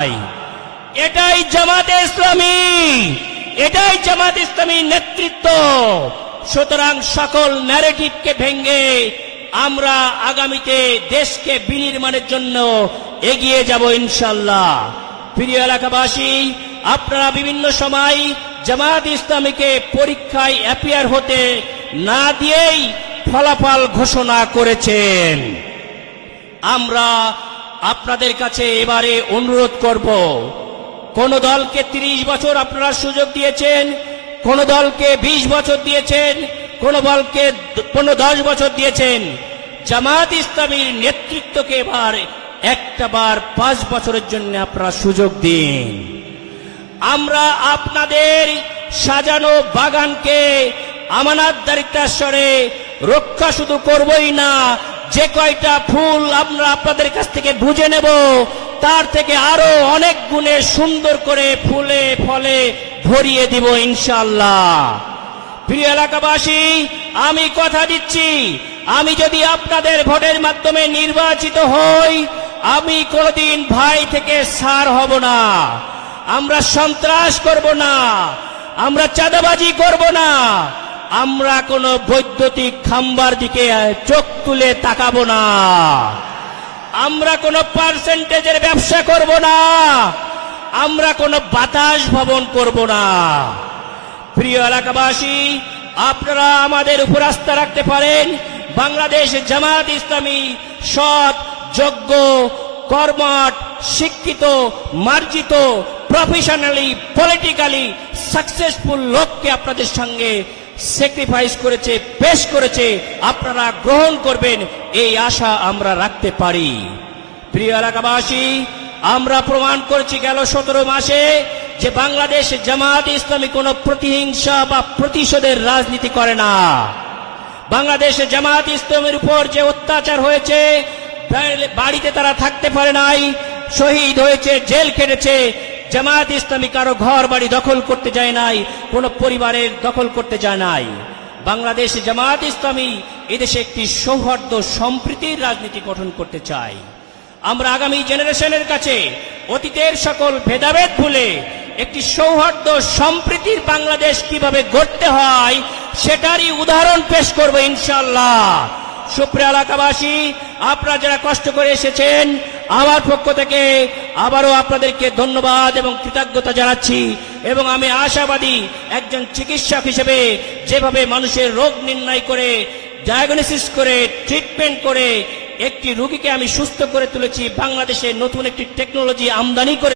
এটাই জামাতে ইসলামী, এটাই জামাতে ইসলামী নেতৃত্ব। সুতরাং সকল ন্যারেটিভকে ভেঙে আমরা আগামীতে দেশকে বিনির্মাণের জন্য এগিয়ে যাব ইনশাআল্লাহ। প্রিয় এলাকাবাসী, আপনারা বিভিন্ন সময় জামাত ইসলামীকে পরীক্ষায় অ্যাপিয়ার হতে না দিয়েই ফলাফল ঘোষণা করেছেন। আমরা আপনাদের কাছে এবারে অনুরোধ করব, কোন দলকে 30 বছর আপনারা সুযোগ দিয়েছেন, কোন দলকে 20 বছর দিয়েছেন, কোন দলকে 10 বছর দিয়েছেন। জামাত ইসলামীর নেতৃত্বকে এবার একটাবার 5 বছরের জন্য আপনারা সুযোগ দিন। আমরা আপনাদের সাজানো বাগানকে আমানতদারিতার স্বরে রক্ষা শুধু করবই না, যে কয়টা ফুল আমরা আপনাদের কাছ থেকে বুঝে নেব তার থেকে আরো অনেক গুণে সুন্দর করে ফুলে ফলে ভরিয়ে দিব ইনশাআল্লাহ। প্রিয় এলাকাবাসী, আমি কথা দিচ্ছি, আমি যদি আপনাদের ভোটের মাধ্যমে নির্বাচিত হই, আমি কোনদিন ভাই থেকে ছাড় হব না। আমরা সন্ত্রাস করব না, আমরা চাঁদাবাজি করব না, আমরা কোন বৈদ্যুতিক খাম্বার দিকে চোখ তুলে তাকাবো না, আমরা কোন পার্সেন্টেজের ব্যবসা করব না, আমরা কোন বাতাস ভবন করব না। প্রিয় এলাকাবাসী, আপনারা আমাদের উপর আস্থা রাখতে পারেন। বাংলাদেশ জামাত ইসলামী সৎ, যোগ্য, কর্মঠ, শিক্ষিত, মার্জিত, প্রফেশনালি, পলিটিক্যালি সাকসেসফুল লোককে আপনাদের সঙ্গে স্যাক্রিফাইস করেছে, পেশ করেছে, আপনারা গ্রহণ করবেন এই আশা আমরা রাখতে পারি। প্রিয় এলাকাবাসী, আমরা প্রমাণ করেছি গেল 17 মাসে যে বাংলাদেশ জামাত ইসলামী কোনো প্রতিহিংসা বা প্রতিশোধের রাজনীতি করে না। বাংলাদেশ জামাত ইসলামের উপর যে অত্যাচার হয়েছে, বাড়িতে তারা থাকতে পারে নাই, শহীদ হয়েছে, জেল খেটেছে, জামাত ইসলামী কারো ঘর বাড়ি দখল করতে যায় নাই, কোন পরিবারের দখল করতে যায় নাই। বাংলাদেশ জামাত ইসলামী এদেশে একটি সৌহার্দ্য সম্প্রীতির রাজনীতি গঠন করতে চায়। আমরা আগামী জেনারেশনের কাছে অতীতের সকল ভেদাভেদ ভুলে একটি সৌহার্দ্য সম্প্রীতির বাংলাদেশ কিভাবে গড়তে হয় সেটারই উদাহরণ পেশ করব ইনশাআল্লাহ। সুপ্রিয় এলাকাবাসী, আপনারা যারা কষ্ট করে এসেছেন, আমার পক্ষ থেকে আবারও আপনাদেরকে ধন্যবাদ এবং কৃতজ্ঞতা জানাচ্ছি। এবং আমি আশাবাদী, একজন চিকিৎসক হিসেবে যেভাবে মানুষের রোগ নির্ণয় করে, ডায়াগনোসিস করে, ট্রিটমেন্ট করে একটি রোগীকে আমি সুস্থ করে তুলেছি, বাংলাদেশে নতুন একটি টেকনোলজি আমদানি করে